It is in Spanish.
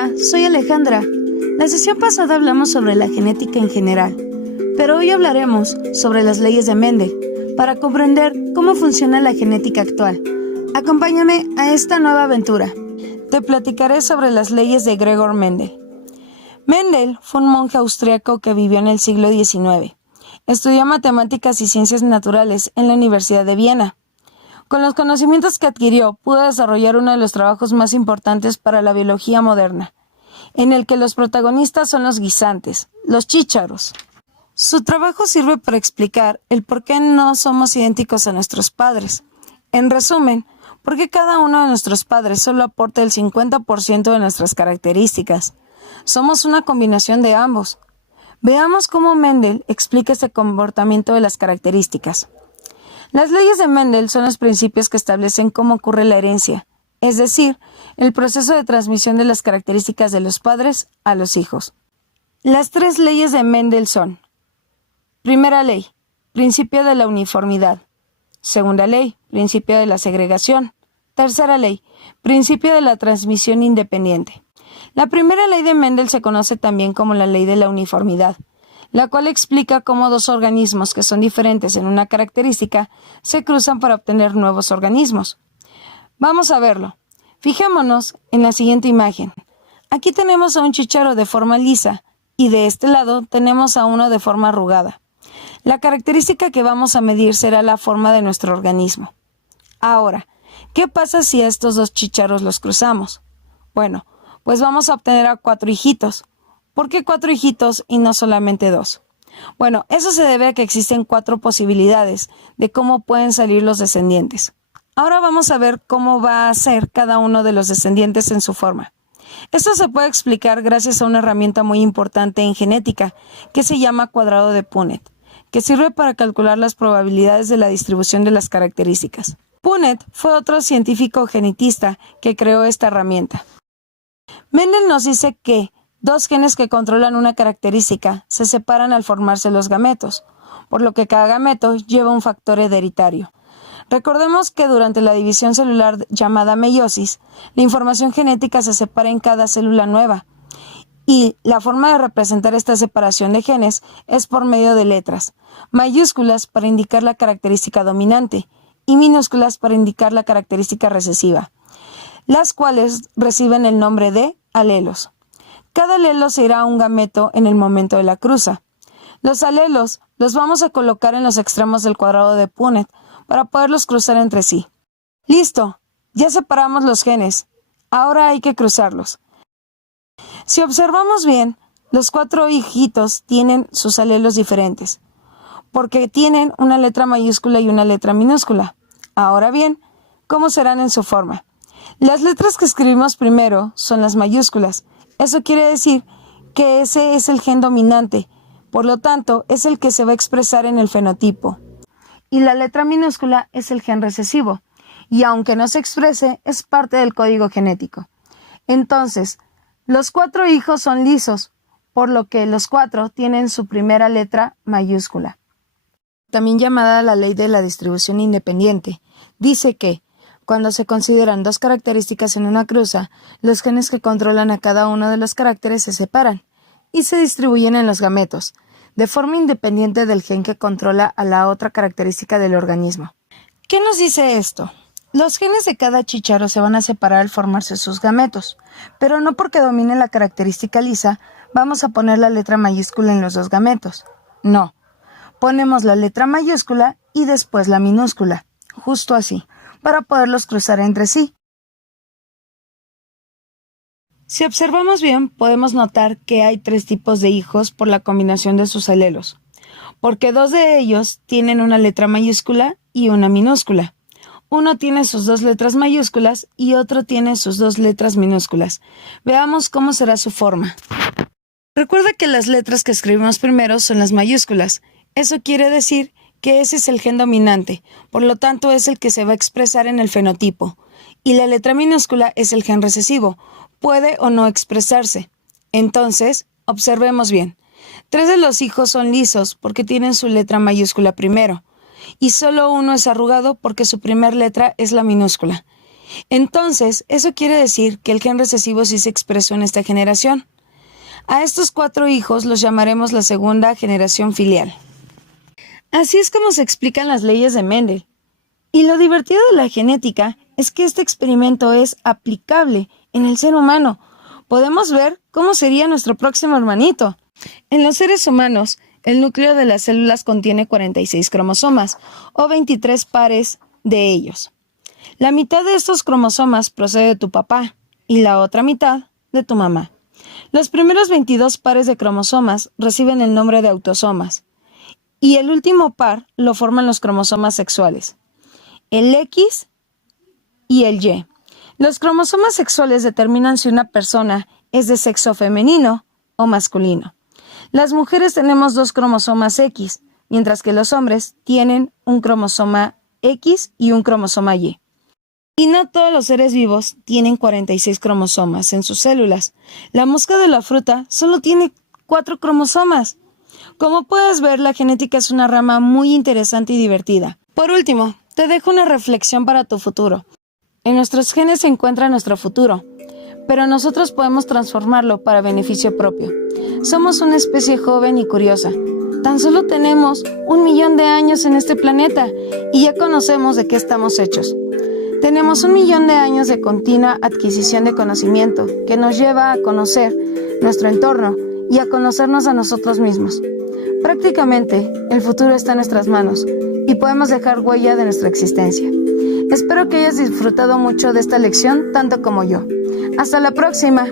Hola, soy Alejandra. La sesión pasada hablamos sobre la genética en general, pero hoy hablaremos sobre las leyes de Mendel para comprender cómo funciona la genética actual. Acompáñame a esta nueva aventura. Te platicaré sobre las leyes de Gregor Mendel. Mendel fue un monje austriaco que vivió en el siglo XIX. Estudió matemáticas y ciencias naturales en la Universidad de Viena. Con los conocimientos que adquirió, pudo desarrollar uno de los trabajos más importantes para la biología moderna, en el que los protagonistas son los guisantes, los chícharos. Su trabajo sirve para explicar el por qué no somos idénticos a nuestros padres. En resumen, por qué cada uno de nuestros padres solo aporta el 50% de nuestras características. Somos una combinación de ambos. Veamos cómo Mendel explica este comportamiento de las características. Las leyes de Mendel son los principios que establecen cómo ocurre la herencia, es decir, el proceso de transmisión de las características de los padres a los hijos. Las tres leyes de Mendel son: primera ley, principio de la uniformidad. Segunda ley, principio de la segregación. Tercera ley, principio de la transmisión independiente. La primera ley de Mendel se conoce también como la ley de la uniformidad, la cual explica cómo dos organismos que son diferentes en una característica se cruzan para obtener nuevos organismos. Vamos a verlo. Fijémonos en la siguiente imagen. Aquí tenemos a un chícharo de forma lisa y de este lado tenemos a uno de forma arrugada. La característica que vamos a medir será la forma de nuestro organismo. Ahora, ¿qué pasa si a estos dos chícharos los cruzamos? Bueno, pues vamos a obtener a 4 hijitos. ¿Por qué 4 hijitos y no solamente 2? Bueno, eso se debe a que existen 4 posibilidades de cómo pueden salir los descendientes. Ahora vamos a ver cómo va a ser cada uno de los descendientes en su forma. Esto se puede explicar gracias a una herramienta muy importante en genética que se llama cuadrado de Punnett, que sirve para calcular las probabilidades de la distribución de las características. Punnett fue otro científico genetista que creó esta herramienta. Mendel nos dice que 2 genes que controlan una característica se separan al formarse los gametos, por lo que cada gameto lleva un factor hereditario. Recordemos que durante la división celular llamada meiosis, la información genética se separa en cada célula nueva, y la forma de representar esta separación de genes es por medio de letras, mayúsculas para indicar la característica dominante y minúsculas para indicar la característica recesiva, las cuales reciben el nombre de alelos. Cada alelo se irá a un gameto en el momento de la cruza. Los alelos los vamos a colocar en los extremos del cuadrado de Punnett para poderlos cruzar entre sí. ¡Listo! Ya separamos los genes. Ahora hay que cruzarlos. Si observamos bien, los 4 hijitos tienen sus alelos diferentes, porque tienen una letra mayúscula y una letra minúscula. Ahora bien, ¿cómo serán en su forma? Las letras que escribimos primero son las mayúsculas. Eso quiere decir que ese es el gen dominante, por lo tanto, es el que se va a expresar en el fenotipo. Y la letra minúscula es el gen recesivo, y aunque no se exprese, es parte del código genético. Entonces, los 4 hijos son lisos, por lo que los 4 tienen su primera letra mayúscula. También llamada la ley de la distribución independiente, dice que cuando se consideran 2 características en una cruza, los genes que controlan a cada uno de los caracteres se separan y se distribuyen en los gametos, de forma independiente del gen que controla a la otra característica del organismo. ¿Qué nos dice esto? Los genes de cada chícharo se van a separar al formarse sus gametos, pero no porque domine la característica lisa vamos a poner la letra mayúscula en los 2 gametos. No, ponemos la letra mayúscula y después la minúscula, justo así, para poderlos cruzar entre sí. Si observamos bien, podemos notar que hay 3 tipos de hijos por la combinación de sus alelos, porque 2 de ellos tienen una letra mayúscula y una minúscula. Uno tiene sus 2 letras mayúsculas y otro tiene sus 2 letras minúsculas. Veamos cómo será su forma. Recuerda que las letras que escribimos primero son las mayúsculas. Eso quiere decir que ese es el gen dominante, por lo tanto es el que se va a expresar en el fenotipo, y la letra minúscula es el gen recesivo, puede o no expresarse. Entonces, observemos bien. 3 de los hijos son lisos porque tienen su letra mayúscula primero, y solo uno es arrugado porque su primer letra es la minúscula. Entonces, eso quiere decir que el gen recesivo sí se expresó en esta generación. A estos 4 hijos los llamaremos la segunda generación filial. Así es como se explican las leyes de Mendel. Y lo divertido de la genética es que este experimento es aplicable en el ser humano. Podemos ver cómo sería nuestro próximo hermanito. En los seres humanos, el núcleo de las células contiene 46 cromosomas, o 23 pares de ellos. La mitad de estos cromosomas procede de tu papá y la otra mitad de tu mamá. Los primeros 22 pares de cromosomas reciben el nombre de autosomas y el último par lo forman los cromosomas sexuales, el X y el Y. Los cromosomas sexuales determinan si una persona es de sexo femenino o masculino. Las mujeres tenemos 2 cromosomas X, mientras que los hombres tienen un cromosoma X y un cromosoma Y. Y no todos los seres vivos tienen 46 cromosomas en sus células. La mosca de la fruta solo tiene 4 cromosomas. Como puedes ver, la genética es una rama muy interesante y divertida. Por último, te dejo una reflexión para tu futuro. En nuestros genes se encuentra nuestro futuro, pero nosotros podemos transformarlo para beneficio propio. Somos una especie joven y curiosa. Tan solo tenemos 1 millón de años en este planeta y ya conocemos de qué estamos hechos. Tenemos 1 millón de años de continua adquisición de conocimiento que nos lleva a conocer nuestro entorno y a conocernos a nosotros mismos. Prácticamente, el futuro está en nuestras manos y podemos dejar huella de nuestra existencia. Espero que hayas disfrutado mucho de esta lección tanto como yo. ¡Hasta la próxima!